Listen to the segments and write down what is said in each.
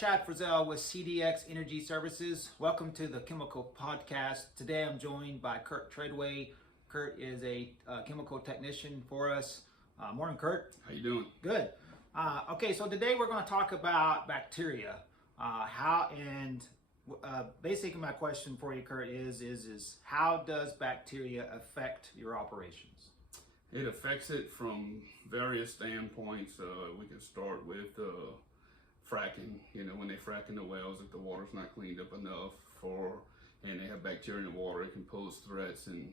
Chad Frizzell with CDX Energy Services. Welcome to the Chemical Podcast. Today I'm joined by Kurt Treadway. Kurt is a chemical technician for us. Morning, Kurt. How you doing? Good. Okay, so today we're going to talk about bacteria. Basically my question for you, Kurt, is how does bacteria affect your operations? It affects it from various standpoints. We can start with fracking. You know, when they frack in the wells, if the water's not cleaned up enough and they have bacteria in the water, it can pose threats and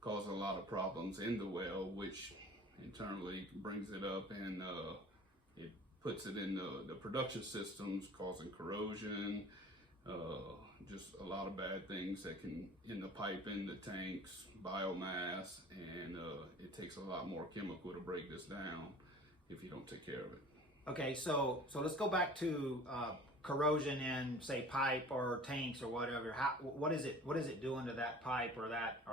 cause a lot of problems in the well, which internally brings it up and it puts it in the production systems, causing corrosion, just a lot of bad things that can in the piping, the tanks, biomass, and it takes a lot more chemical to break this down if you don't take care of it. Okay, so let's go back to corrosion in, say, pipe or tanks or whatever. What is it doing to that pipe or that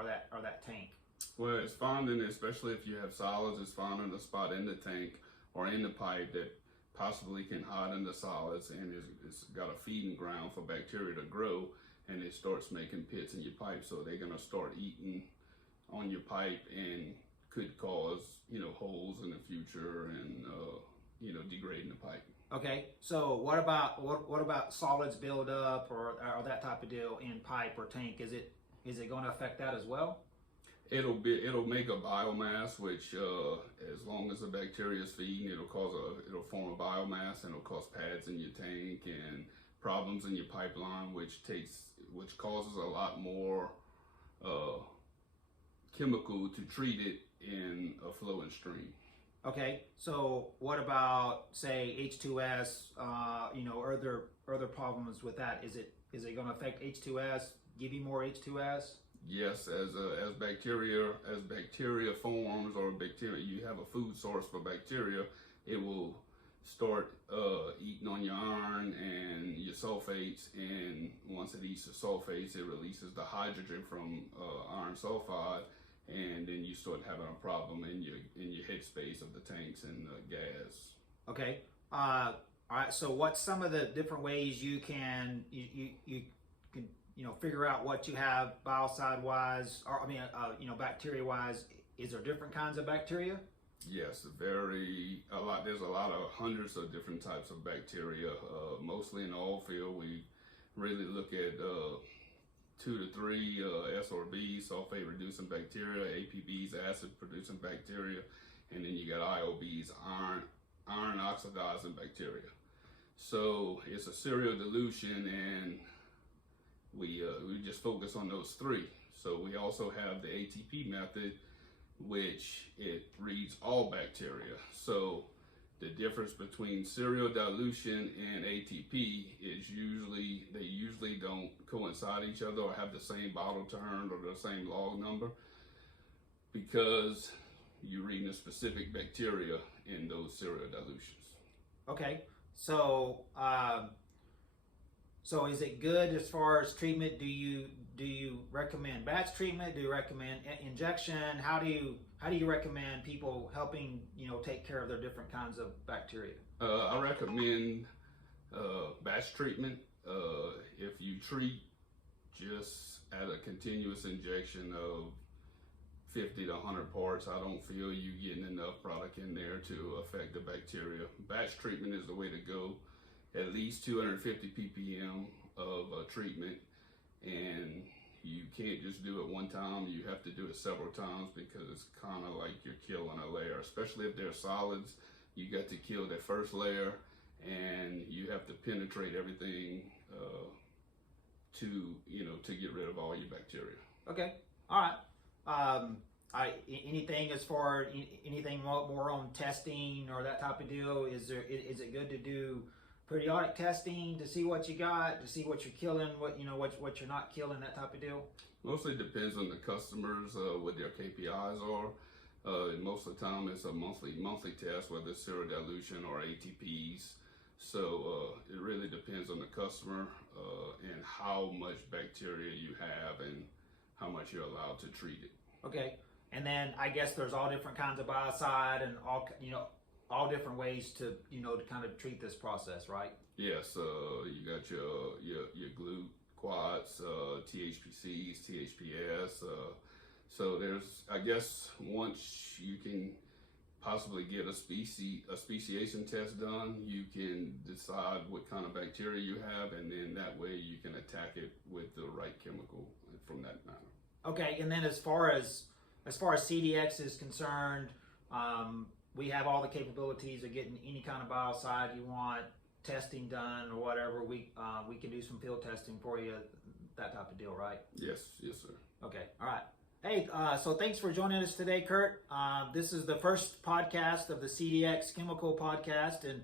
tank? Well, it's finding, especially if you have solids, it's finding a spot in the tank or in the pipe that possibly can hide in the solids, and it's got a feeding ground for bacteria to grow, and it starts making pits in your pipe, so they're gonna start eating on your pipe and could cause, holes in the future and degrading the pipe. Okay, so what about solids buildup or that type of deal in pipe or tank? Is it going to affect that as well? It'll make a biomass, which as long as the bacteria is feeding, it'll form a biomass, and it'll cause pads in your tank and problems in your pipeline, which causes a lot more chemical to treat it in a flowing stream. Okay, so what about, say, H2S? Other problems with that? Is it going to affect H2S? Give you more H2S? Yes, as bacteria forms, or you have a food source for bacteria, it will start eating on your iron and your sulfates, and once it eats the sulfates, it releases the hydrogen from iron sulfide, and then you start having a problem in your headspace of the tanks and the gas. Okay. All right. So, what's some of the different ways you can figure out what you have biocide wise, or bacteria wise? Is there different kinds of bacteria? Yes, there's a lot of hundreds of different types of bacteria. Mostly in the oil field, we really look at 2 to 3 SRBs, sulfate reducing bacteria, APBs, acid producing bacteria, and then you got IOBs, iron oxidizing bacteria. So it's a serial dilution, and we just focus on those 3. So we also have the ATP method, which it reads all bacteria. So the difference between serial dilution and ATP is they usually don't coincide each other or have the same bottle turn or the same log number, because you're reading a specific bacteria in those serial dilutions. Okay, so is it good as far as treatment? Do you recommend batch treatment? Do you recommend injection? How do you recommend people helping take care of their different kinds of bacteria? I recommend batch treatment. If you treat just at a continuous injection of 50 to 100 parts, I don't feel you getting enough product in there to affect the bacteria. Batch treatment is the way to go. At least 250 ppm of treatment, and you can't just do it one time. You have to do it several times, because it's kind of like you're killing a layer, especially if they're solids. You got to kill that first layer, and you have to penetrate everything to get rid of all your bacteria. Okay, all right. Anything as far anything more on testing or that type of deal? Is it good to do periodic testing to see what you got, to see what you're killing, what you're not killing, that type of deal? Mostly depends on the customers, what their KPIs are. Most of the time it's a monthly test, whether it's serial dilution or ATPs. So it really depends on the customer and how much bacteria you have and how much you're allowed to treat it. Okay, and then I guess there's all different kinds of biocide and all different ways to to kind of treat this process, right? Yes, you got your glute quads, THPCs, THPS. So there's, I guess, once you can possibly get a speciation test done, you can decide what kind of bacteria you have, and then that way you can attack it with the right chemical from that manner. Okay, and then as far as CDX is concerned, we have all the capabilities of getting any kind of biocide you want, testing done or whatever. We can do some field testing for you, that type of deal, right? Yes, sir. Okay, all right. Hey, so thanks for joining us today, Kurt. This is the first podcast of the CDX Chemical Podcast, and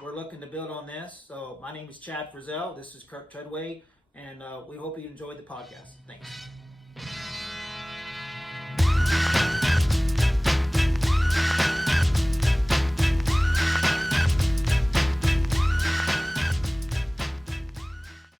we're looking to build on this. So my name is Chad Frizzell. This is Kurt Treadway, and we hope you enjoyed the podcast. Thanks.